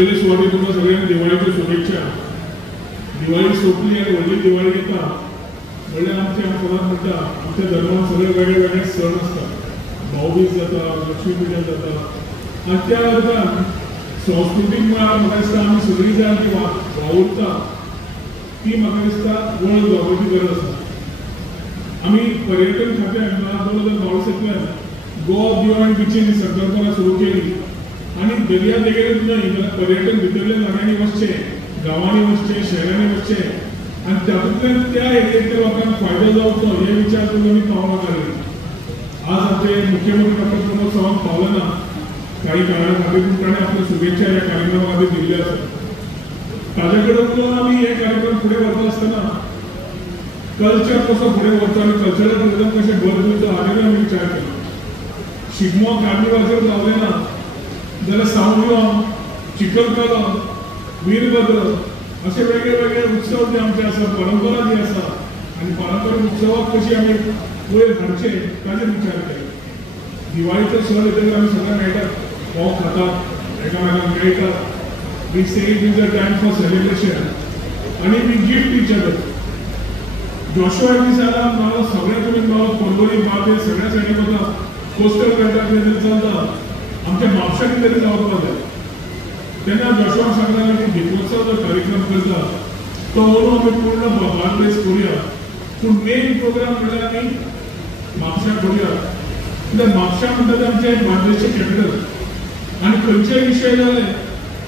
पयले सुवातेर तुमकां सगळ्यांक दिवाळीच्यो शुभेच्छा. दिवाळी सोंपली आनी व्हडली दिवाळी येता म्हणल्यार आमचे हांव सदांच म्हणटा आमच्या धर्मान सगळे वेगळे वेगळे सण आसतात. भाऊबीज जाता, लक्ष्मी पुजन जाता आनी त्या अर्थान संस्कृतीक मळार म्हाका दिसता आमी सगळीं जाण जी वावुरता ती म्हाका दिसता वळख जावपाची गरज आसा. आमी पर्यटन खात्यान 2022तल्यान गोवा बियॉन्ड बिचीस ही संकल्पना सुरू केली आनी दर्या देगेरच न्हय जाल्यार पर्यटन भितरल्या जाग्यांनी वचचें, गांवांनी वचचें, शहरांनी वचचें आनी तातूंतल्यान त्या एरियेच्या लोकांक फायदो जावचो हे विचार करून आमी पावलां काडली. आज आमचे मुख्यमंत्री डॉक्टर प्रमोद सावंत पावले ना काही कारणा खातीर पूण ताणें आपल्यो शुभेच्छा ह्या कार्यक्रमा खातीर दिल्ल्यो आसात. ताजे कडेन उलोवन आमी हे कार्यक्रम फुडें व्हरता आसतना कल्चर कसो फुडें व्हरचो आनी कल्चरल टुरिजम कशें भर दिवचो हाचेर आमी विचार केलो. शिगमो कार्निवालाचेर जावले ना जाल्यार सावळो, चिखलकालो, वीरभद्र असे वेगळे वेगळे उत्सव जे आमचे आसा, परंपरा जी आसा आनी पारंपारीक उत्सवाक कशी आमी वयर हाडचे ताचेर विचार केलो. दिवाळीचो सण येतकीर आमी सगळे मेळटात, फोव खातात, एकामेकांक मेळटात. We say it is a time for celebration आनी we gift each other. Joshua दिसाला म्हाका सगळ्या तुमी म्हाका पर्वरी बाबे सगळ्या सायडीक वता कोस्टल बेल्टाक चलता आमच्या म्हापशाक तरी जावपाक जाय. तेन्ना जोशुआक सांगताले की दिपोत्सव जो कार्यक्रम करता तो ओनू आमी पूर्ण बार्देस करुया पूण मेन प्रोग्राम म्हणल्यार आमी म्हापशाक करुया. कित्याक म्हापशा म्हणटा ते आमचे बार्देसचें कॅपिटल आनी खंयचेय विशय जाले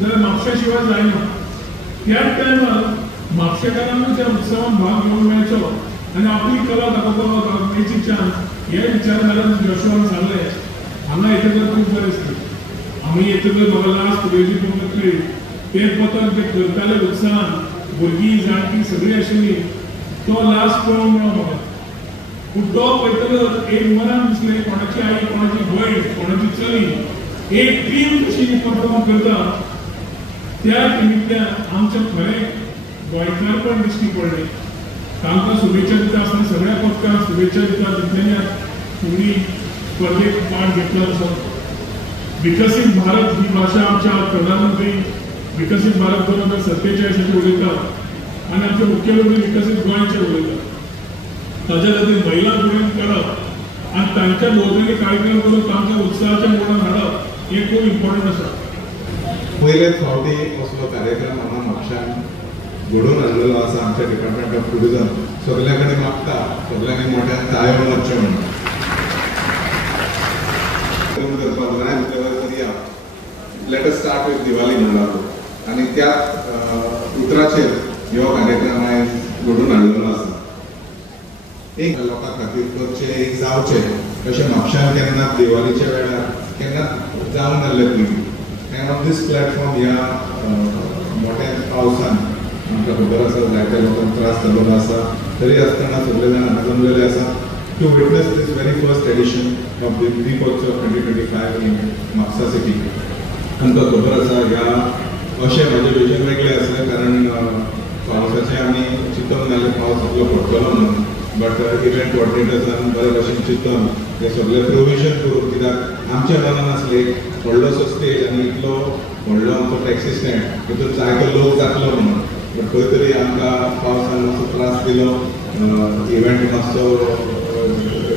जाल्यार म्हापशा शिवाय जायना. त्याच टायमार म्हापशेकारांकूय त्या उत्सवान भाग घेवंक मेळचो आनी आपली कला दाखोवपाक मेळची चान्स हे विचारधारान जोशुआन सांगलें. हांगा येतकर खूब बरें दिसता. आमी येतकर म्हाका लास्ट वेजी पळोवंक ते पथक जे करताले उत्सवान भुरगीं जाणटीं सगळीं आशिल्लीं तो लास्ट पळोवंक मेळ्ळो म्हाका. पूण तो पळयतकर एक मनान दिसलें कोणाची आई, कोणाची भयण, कोणाची चली एक टीम कशी परफॉर्म करता त्या टिमींतल्यान आमचें खरें गोंयकारपण दिश्टी पडलें. तांकां शुभेच्छा दिता आसतना सगळ्या पथकांक शुभेच्छा दिता जितलेंनी तुमी स्पर्धेक पार्ट घेतलो आसा. विकसीत भारत ही भाशा आमच्या प्रधानमंत्री विकसीत भारत 2047 उलयता आनी आमचे मुख्यमंत्री विकसीत गोंयचे उलयता. ताच्या खातीर महिला फुडें करप आनी तांच्या भोंवतणी कार्यक्रम करून तांकां उत्सवाच्या मोडान हाडप हें खूब इम्पॉर्टंट आसा. पयले फावटी असलो कार्यक्रम हांगा म्हापशान घडोवन हाडलेलो आसा आमच्या डिपार्टमेंट ऑफ टुरिजम. सगल्या कडेन मागता सगल्यांनी मोठ्यान ताळयो मारच्यो म्हणून let us start with Diwali म्हणला तो आनी त्या उतराचेर हो कार्यक्रम आयज घडोवन हाडलेलो आसा. एक लोकां खातीर करचें एक जावचें अशें म्हापशान केन्ना दिवाळीच्या वेळार केन्ना जावन नासलें पयलीं. एंड ऑन दीस प्लॅटफॉर्म ह्या मोठ्या पावसान आमकां खबर आसा जायत्या लोकांक त्रास जाल्लो आसा तरी आसतना सगळे जाण हांगा जमलेले आसा to witness this very first edition of the Deepotsav 2025 in Mapusa city. आमकां खबर आसा ह्या अशें म्हाजें विजन वेगळें आसलें कारण पावसाचें आमी चिंतून नासलें पावस इतलो पडटलो म्हणून. बट इव्हेंट कोऑर्डिनेटर्सान बरे भशेन चिंतून हे सगळे प्रोविजन करून कित्याक आमच्या मनान आसलें एक व्हडलोसो स्टेज आनी इतलो व्हडलो आमचो टॅक्सी स्टँड तितून जायतो लोक जातलो म्हणून. बट खंय तरी आमकां पावसान मातसो त्रास दिलो. इव्हेंट मातसो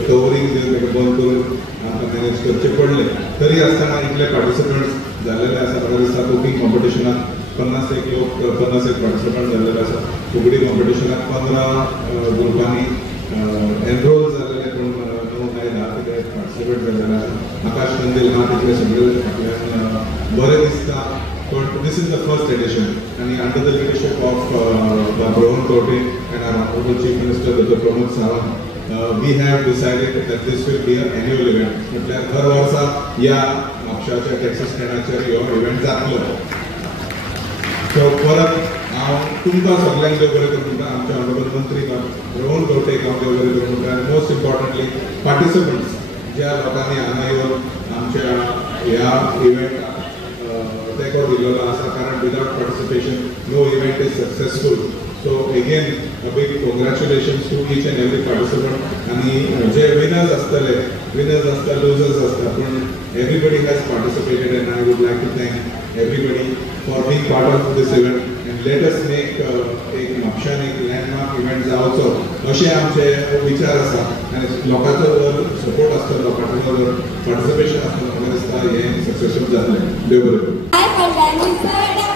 कवरींग बंद करून आमकां मॅनेज करचें पडलें. तरी आसतना इतले पार्टिसिपंट्स जाल्लेले आसा. म्हाका दिसता कुकींग कॉम्पिटिशनाक 50 लोक 50 पार्टिसिपंट जाल्लेले आसा. फुगडी कॉम्पिटिशनाक 15 ग्रुपांनी एनरोल जाल्लेले पूण 9 काय 10 कितें पार्टिसिपेट जाल्लेले आसा. आकाश कंदील हा तितले सगळे फाटल्यान बरें दिसता. But this is the first edition, and under the leadership of Rohan Kote and our Honorable Chief Minister Dr. Pramod Sawant, we have decided that this will be an annual event. मतलब हर वर्षा या म्हापशाच्या taxi स्टँडाचेर हो event जातलो. So परत हांव तुमकां सगळ्यांक देव बरें करूं म्हणटा. आमचे ऑनरेबल मंत्री रोहन कोटेक हांव देव बरें करूं म्हणटा. आनी मोस्ट इम्पॉर्टंटली पार्टिसिपंट्स ज्या लोकांनी हांगा येवन आमच्या ह्या इव्हेंटाक तेको दिल्लो आसा कारण without participation no event is successful. So So again, a big congratulations to each and every participant. आणि जे winners असतले, winners असतात, losers असतात, पण everybody has participated and I would like to thank everybody for being part of this event. And let us make एक म्हापशान एक landmark event जावचो अशें आमचे विचार आसा आनी लोकांचो जर सपोर्ट आसतलो लोकांचो जर पार्टिसिपेशन आसतलो म्हाका दिसता हें सक्सेसफूल जातलें. देव बरें करूं.